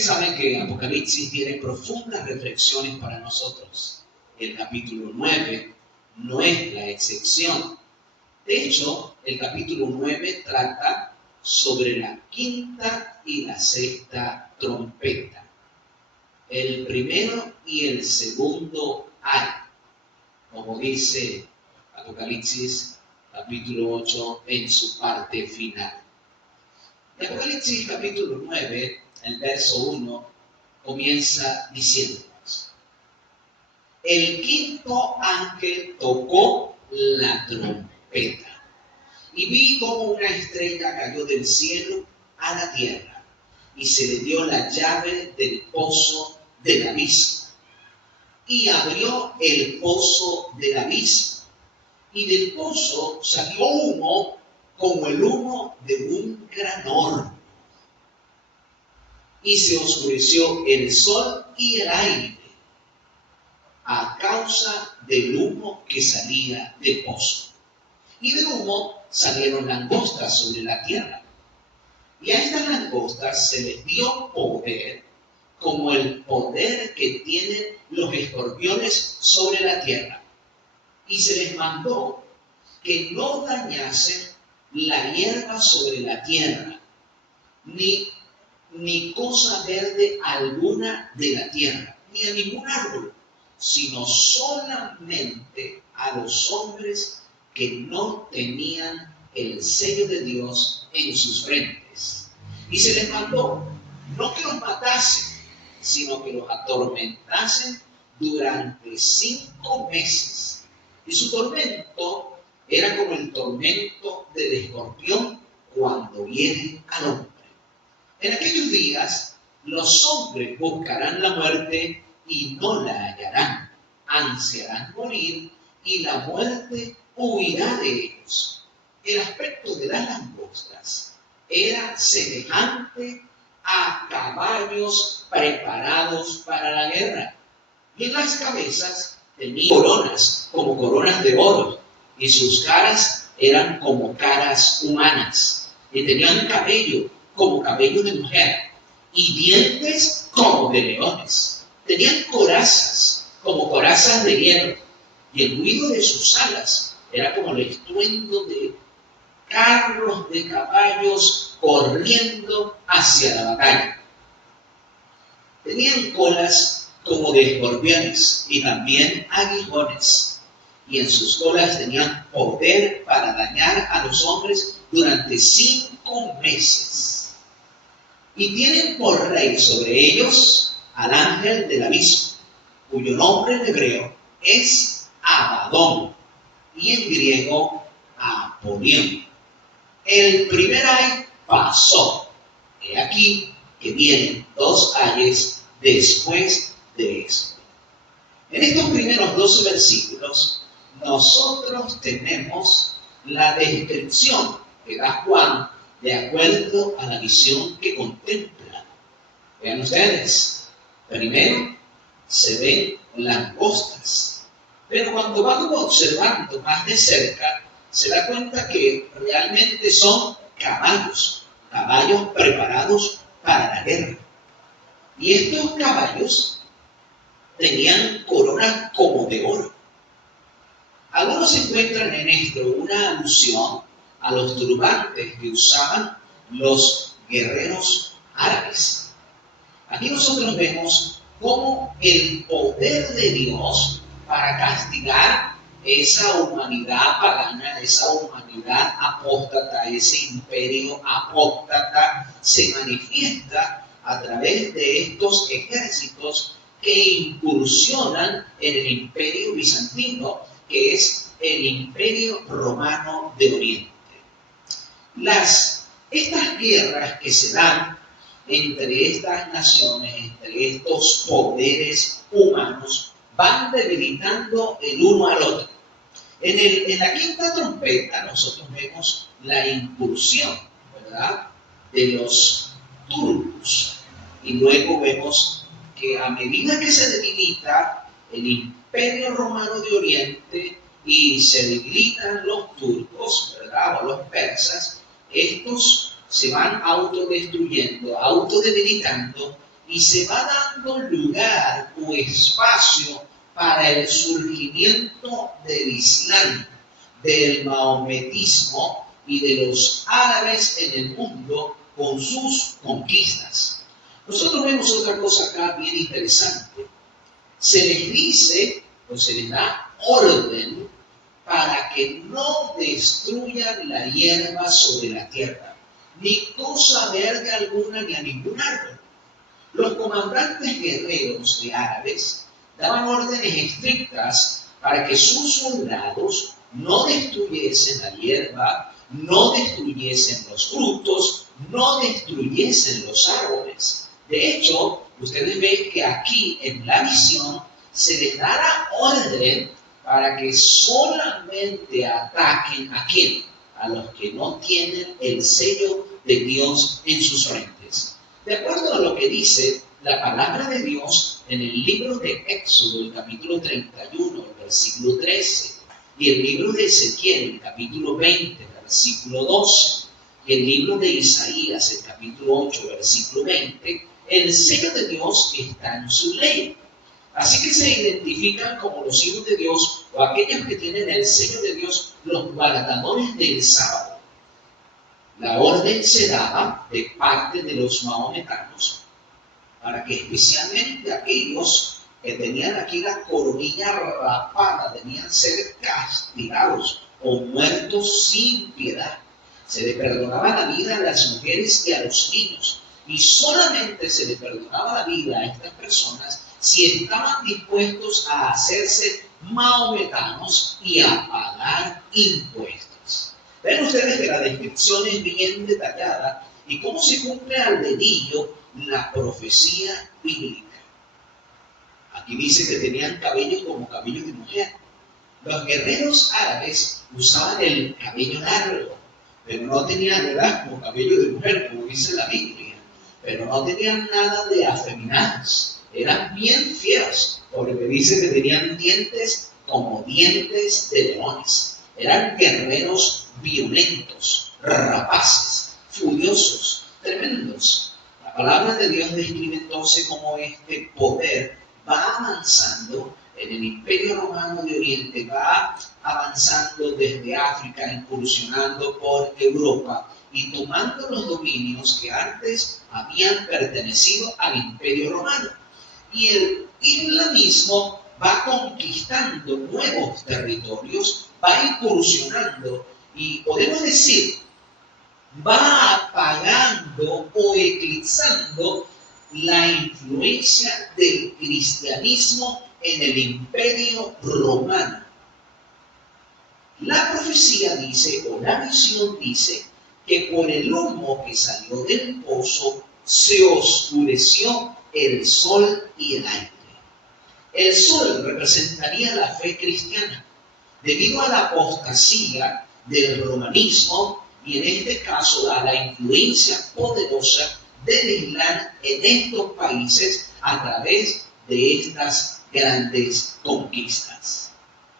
Ustedes saben que Apocalipsis tiene profundas reflexiones para nosotros. El capítulo 9 no es la excepción. De hecho, el capítulo 9 trata sobre la quinta y la sexta trompeta. El primero y el segundo ay, como dice Apocalipsis capítulo 8 en su parte final. En Apocalipsis capítulo 9, el verso 1, comienza diciéndonos: el quinto ángel tocó la trompeta, y vi como una estrella cayó del cielo a la tierra, y se le dio la llave del pozo del abismo. Y abrió el pozo del abismo, y del pozo salió humo como el humo de un gran horno. Y se oscureció el sol y el aire a causa del humo que salía del pozo. Y del humo salieron langostas sobre la tierra. Y a estas langostas se les dio poder, como el poder que tienen los escorpiones sobre la tierra. Y se les mandó que no dañasen la hierba sobre la tierra, ni cosa verde alguna de la tierra, ni a ningún árbol, sino solamente a los hombres que no tenían el sello de Dios en sus frentes. Y se les mandó no que los matasen, sino que los atormentasen durante 5 meses. Y su tormento era como el tormento del escorpión cuando viene al hombre. En aquellos días los hombres buscarán la muerte y no la hallarán. Ansiarán morir y la muerte huirá de ellos. El aspecto de las langostas era semejante a caballos preparados para la guerra. Y en las cabezas tenían coronas, como coronas de oro, y sus caras eran como caras humanas. Y tenían cabello como cabello de mujer, y dientes como de leones. Tenían corazas como corazas de hierro, y el ruido de sus alas era como el estruendo de carros de caballos corriendo hacia la batalla. Tenían colas como de escorpiones y también aguijones, y en sus colas tenían poder para dañar a los hombres durante 5 meses. Y tienen por rey sobre ellos al ángel del abismo, cuyo nombre en hebreo es Abadón y en griego Apolión. El primer ay pasó. He aquí que vienen 2 ayes después de esto. En estos primeros 12 versículos, nosotros tenemos la descripción que da Juan de acuerdo a la visión que contempla. Vean ustedes, primero se ven langostas, pero cuando van observando más de cerca, se da cuenta que realmente son caballos preparados para la guerra. Y estos caballos tenían coronas como de oro. Algunos encuentran en esto una alusión a los turbantes que usaban los guerreros árabes. Aquí nosotros vemos cómo el poder de Dios para castigar esa humanidad pagana, esa humanidad apóstata, ese imperio apóstata, se manifiesta a través de estos ejércitos que incursionan en el imperio bizantino, que es el imperio romano de Oriente. Estas guerras que se dan entre estas naciones, entre estos poderes humanos, van debilitando el uno al otro. En la quinta trompeta nosotros vemos la incursión, ¿verdad?, de los turcos. Y luego vemos que a medida que se debilita el imperio romano de Oriente y se debilitan los turcos, ¿verdad?, o los persas, estos se van autodestruyendo, autodebilitando, y se va dando lugar o espacio para el surgimiento del Islam, del maometismo y de los árabes en el mundo con sus conquistas. Nosotros vemos otra cosa acá bien interesante. Se les dice o se les da orden para que no destruyan la hierba sobre la tierra, ni cosa verde alguna ni a ningún árbol. Los comandantes guerreros de árabes daban órdenes estrictas para que sus soldados no destruyesen la hierba, no destruyesen los frutos, no destruyesen los árboles. De hecho, ustedes ven que aquí en la visión se les da la orden para que solamente ataquen ¿a quién? A los que no tienen el sello de Dios en sus frentes. De acuerdo a lo que dice la palabra de Dios en el libro de Éxodo, el capítulo 31, el versículo 13, y el libro de Ezequiel, el capítulo 20, versículo 12, y el libro de Isaías, el capítulo 8, versículo 20, el sello de Dios está en su ley. Así que se identifican como los hijos de Dios o aquellos que tienen el sello de Dios, los guardadores del sábado. La orden se daba de parte de los maometanos para que especialmente aquellos que tenían aquí la coronilla rapada debían ser castigados o muertos sin piedad. Se le perdonaba la vida a las mujeres y a los niños, y solamente se le perdonaba la vida a estas personas si estaban dispuestos a hacerse maometanos y a pagar impuestos. Ven ustedes que la descripción es bien detallada y cómo se cumple al dedillo la profecía bíblica. Aquí dice que tenían cabello como cabello de mujer. Los guerreros árabes usaban el cabello largo, pero no tenían, ¿verdad?, como cabello de mujer, como dice la Biblia. Pero no tenían nada de afeminados. Eran bien fieros, porque dice que tenían dientes como dientes de leones. Eran guerreros violentos, rapaces, furiosos, tremendos. La palabra de Dios describe entonces cómo este poder va avanzando en el Imperio Romano de Oriente, va avanzando desde África, incursionando por Europa y tomando los dominios que antes habían pertenecido al Imperio Romano. Y el islamismo va conquistando nuevos territorios, va incursionando y podemos decir, va apagando o eclipsando la influencia del cristianismo en el Imperio Romano. La profecía dice, o la visión dice, que por el humo que salió del pozo se oscureció el sol y el aire. El sol representaría la fe cristiana, debido a la apostasía del romanismo y en este caso a la influencia poderosa del Islam en estos países a través de estas grandes conquistas.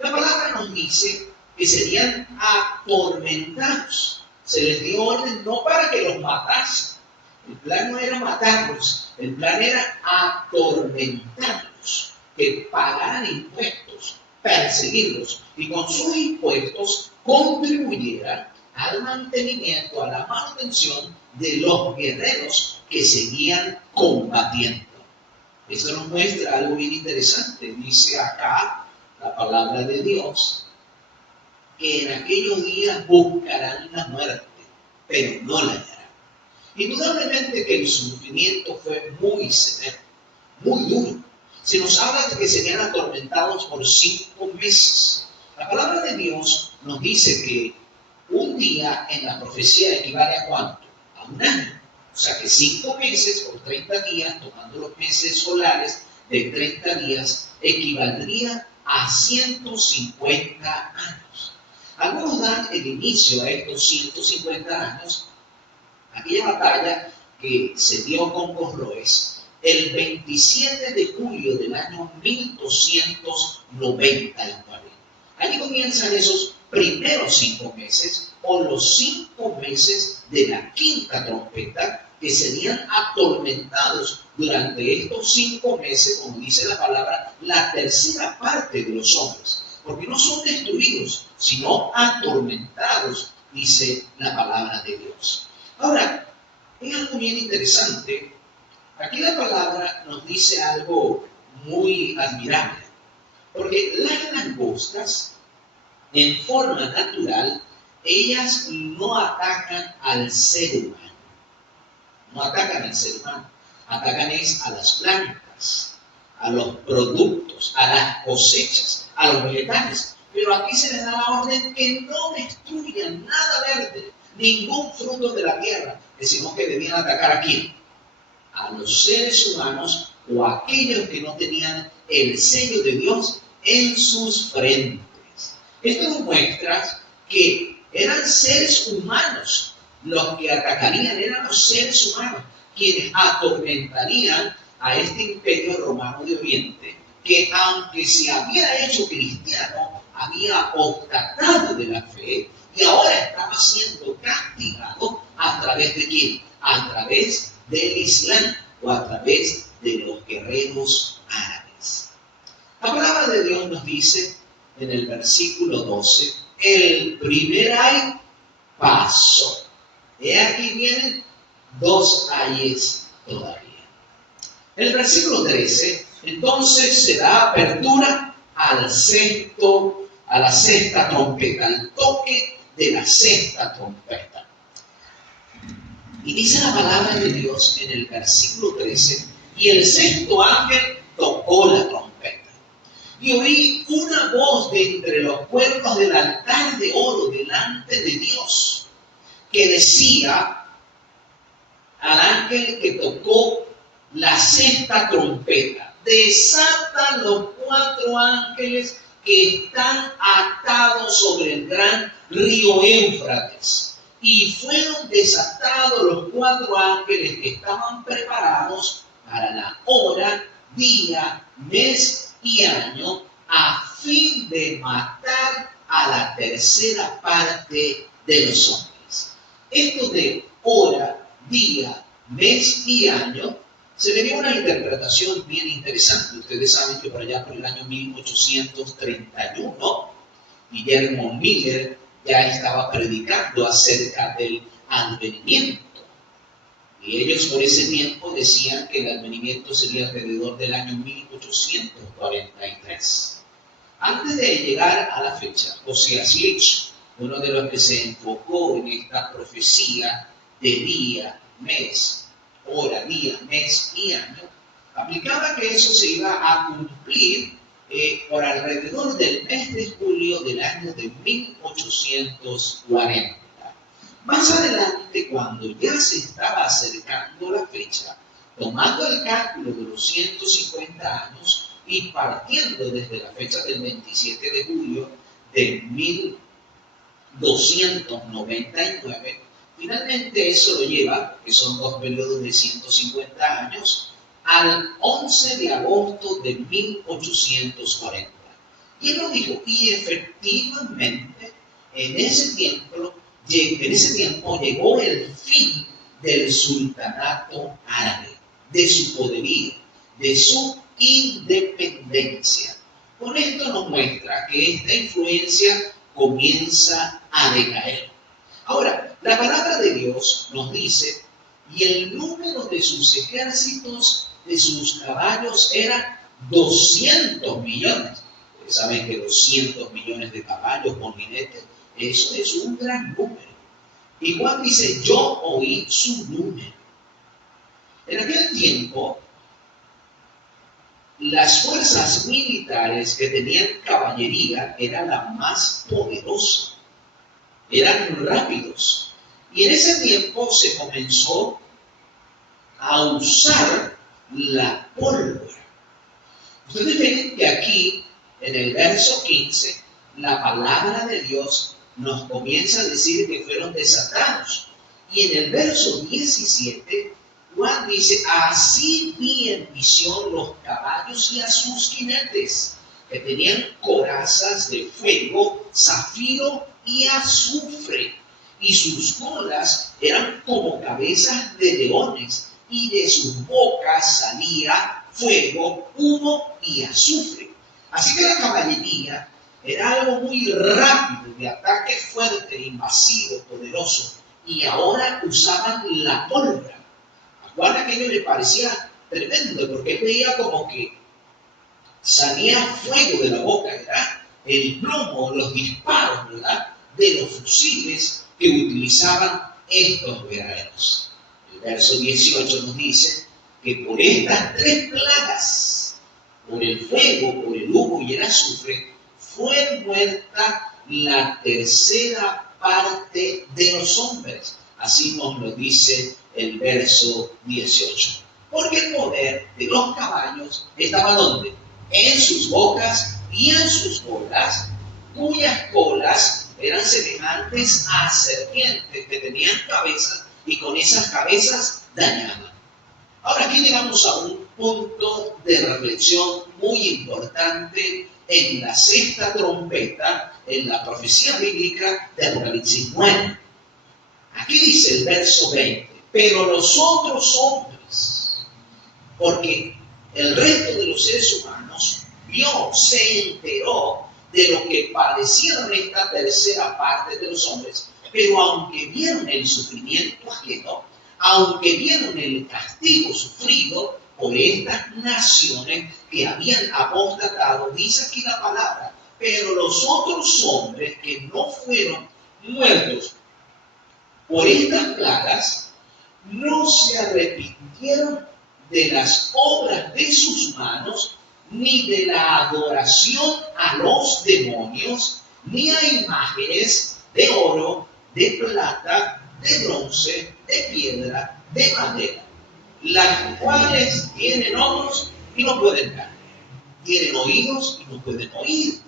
La palabra nos dice que serían atormentados. Se les dio orden no para que los matasen. El plan no era matarlos, el plan era atormentarlos, que pagaran impuestos, perseguirlos y con sus impuestos contribuyeran al mantenimiento, a la manutención de los guerreros que seguían combatiendo. Esto nos muestra algo bien interesante. Dice acá la palabra de Dios que en aquellos días buscarán la muerte, pero no la hallarán. Indudablemente que el sufrimiento fue muy severo, muy duro. Se nos habla de que serían atormentados por 5 meses. La palabra de Dios nos dice que un día en la profecía equivale ¿a cuánto? A un año. O sea que 5 meses por 30 días, tomando los meses solares de 30 días, equivaldría a 150 años. Algunos dan el inicio a estos 150 años, aquella batalla que se dio con Cosroes, el 27 de julio del año 1294. Allí comienzan esos primeros 5 meses, o los 5 meses de la quinta trompeta, que serían atormentados durante estos 5 meses, como dice la palabra, la tercera parte de los hombres. Porque no son destruidos, sino atormentados, dice la palabra de Dios. Ahora, es algo bien interesante. Aquí la palabra nos dice algo muy admirable. Porque las langostas, en forma natural, ellas no atacan al ser humano. No atacan al ser humano. Atacan es a las plantas, a los productos, a las cosechas, a los vegetales. Pero aquí se les da la orden que no destruyan nada verde, ningún fruto de la tierra, sino que debían atacar ¿a quién? A los seres humanos o a aquellos que no tenían el sello de Dios en sus frentes. Esto nos muestra que eran seres humanos los que atacarían, eran los seres humanos quienes atormentarían a este imperio romano de Oriente, que aunque se había hecho cristiano, había apostatado de la fe y ahora estaba siendo castigado a través de quién? A través del Islam o a través de los guerreros árabes. La palabra de Dios nos dice en el versículo 12, el primer ay pasó. De aquí vienen 2 ayes todavía. En el versículo 13, entonces se da apertura a la sexta trompeta, al toque de la sexta trompeta. Y dice la palabra de Dios en el versículo 13, y el sexto ángel tocó la trompeta. Y oí una voz de entre los cuernos del altar de oro delante de Dios, que decía al ángel que tocó la sexta trompeta: desata los 4 ángeles que están atados sobre el gran río Éufrates. Y fueron desatados los 4 ángeles que estaban preparados para la hora, día, mes y año, a fin de matar a la tercera parte de los hombres. Esto de hora, día, mes y año, se le dio una interpretación bien interesante. Ustedes saben que por allá por el año 1831, Guillermo Miller ya estaba predicando acerca del advenimiento. Y ellos por ese tiempo decían que el advenimiento sería alrededor del año 1843. Antes de llegar a la fecha, Josias Litch, uno de los que se enfocó en esta profecía de día, mes, hora, día, mes y año, aplicaba que eso se iba a cumplir por alrededor del mes de julio del año de 1840. Más adelante, cuando ya se estaba acercando la fecha, tomando el cálculo de los 150 años y partiendo desde la fecha del 27 de julio de 1299, finalmente eso lo lleva, que son 2 periodos de 150 años, al 11 de agosto de 1840. Y él lo dijo, y efectivamente en ese tiempo llegó el fin del sultanato árabe, de su poderío, de su independencia. Con esto nos muestra que esta influencia comienza a decaer. Ahora, la palabra de Dios nos dice, y el número de sus ejércitos, de sus caballos, era 200 millones. Ustedes saben que 200 millones de caballos con jinetes, eso es un gran número. Y Juan dice, yo oí su número. En aquel tiempo, las fuerzas militares que tenían caballería eran la más poderosa, eran rápidos. Y en ese tiempo se comenzó a usar la pólvora. Ustedes ven que aquí, en el verso 15, la palabra de Dios nos comienza a decir que fueron desatados. Y en el verso 17, Juan dice, así vi en visión los caballos y a sus jinetes, que tenían corazas de fuego, zafiro y azufre, y sus colas eran como cabezas de leones, y de sus bocas salía fuego, humo y azufre. Así que la caballería era algo muy rápido, de ataque fuerte, invasivo, poderoso, y ahora usaban la pólvora. A Juan aquello le parecía tremendo, porque él veía como que salía fuego de la boca, ¿verdad? El plomo, los disparos, ¿verdad? De los fusiles que utilizaban estos guerreros. El verso 18 nos dice que por estas tres plagas, por el fuego, por el humo y el azufre, fue muerta la tercera parte de los hombres. Así nos lo dice el verso 18. Porque el poder de los caballos estaba ¿dónde? En sus bocas y en sus colas, cuyas colas eran semejantes a serpientes que tenían cabezas y con esas cabezas dañaban. Ahora aquí llegamos a un punto de reflexión muy importante en la sexta trompeta, en la profecía bíblica de Apocalipsis 9. Aquí dice el verso 20, pero los otros hombres, porque el resto de los seres humanos vio, se enteró de lo que padecieron esta tercera parte de los hombres, pero aunque vieron el sufrimiento ajeno, aunque vieron el castigo sufrido por estas naciones que habían apostatado, dice aquí la palabra, pero los otros hombres que no fueron muertos por estas plagas, no se arrepintieron de las obras de sus manos, ni de la adoración a los demonios, ni a imágenes de oro, de plata, de bronce, de piedra, de madera, las cuales tienen ojos y no pueden ver, tienen oídos y no pueden oír,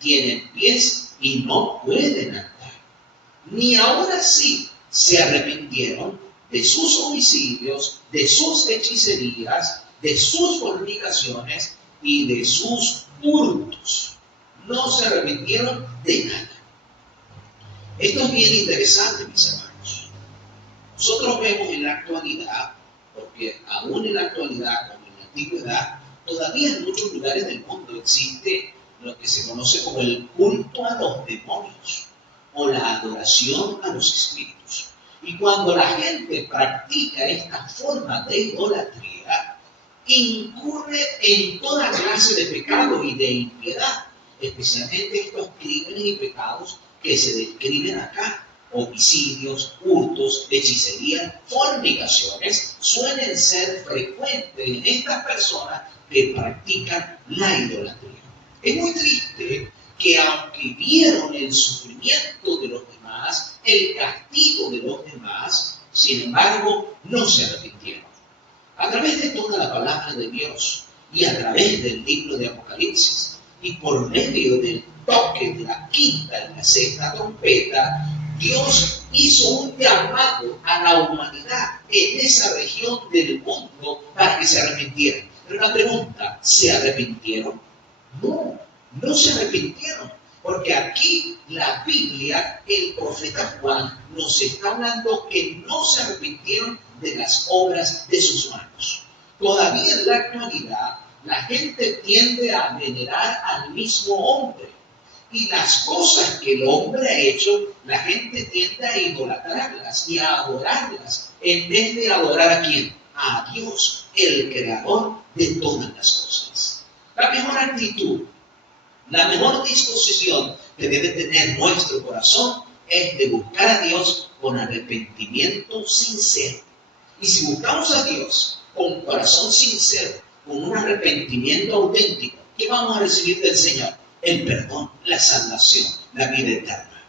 tienen pies y no pueden andar. Ni ahora sí se arrepintieron de sus homicidios, de sus hechicerías, de sus fornicaciones y de sus hurtos. No se arrepintieron de nada. Esto es bien interesante, mis hermanos. Nosotros vemos en la actualidad, porque aún en la actualidad, como en la antigüedad, todavía en muchos lugares del mundo existe lo que se conoce como el culto a los demonios o la adoración a los espíritus. Y cuando la gente practica esta forma de idolatría, incurre en toda clase de pecado y de impiedad, especialmente estos crímenes y pecados que se describen acá. Homicidios, hurtos, hechicerías, fornicaciones suelen ser frecuentes en estas personas que practican la idolatría. Es muy triste que aunque vieron el sufrimiento de los demás, el castigo de los demás, sin embargo, no se arrepintieron. A través de toda la palabra de Dios y a través del libro de Apocalipsis y por medio del toque de la quinta y la sexta trompeta, Dios hizo un llamado a la humanidad en esa región del mundo para que se arrepintieran. Pero la pregunta, ¿se arrepintieron? No, no se arrepintieron. Porque aquí la Biblia, el profeta Juan, nos está hablando que no se arrepintieron de las obras de sus manos. Todavía en la actualidad, la gente tiende a venerar al mismo hombre. Y las cosas que el hombre ha hecho, la gente tiende a idolatrarlas y a adorarlas, en vez de adorar ¿a quién? A Dios, el creador de todas las cosas. La mejor actitud, la mejor disposición que debe tener nuestro corazón es de buscar a Dios con arrepentimiento sincero. Y si buscamos a Dios con corazón sincero, con un arrepentimiento auténtico, ¿qué vamos a recibir del Señor? El perdón, la salvación, la vida eterna.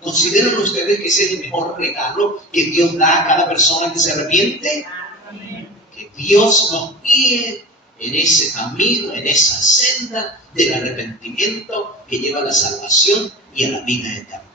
¿Consideran ustedes que ese es el mejor regalo que Dios da a cada persona que se arrepiente? Amén. Que Dios nos guíe en ese camino, en esa senda del arrepentimiento que lleva a la salvación y a la vida eterna.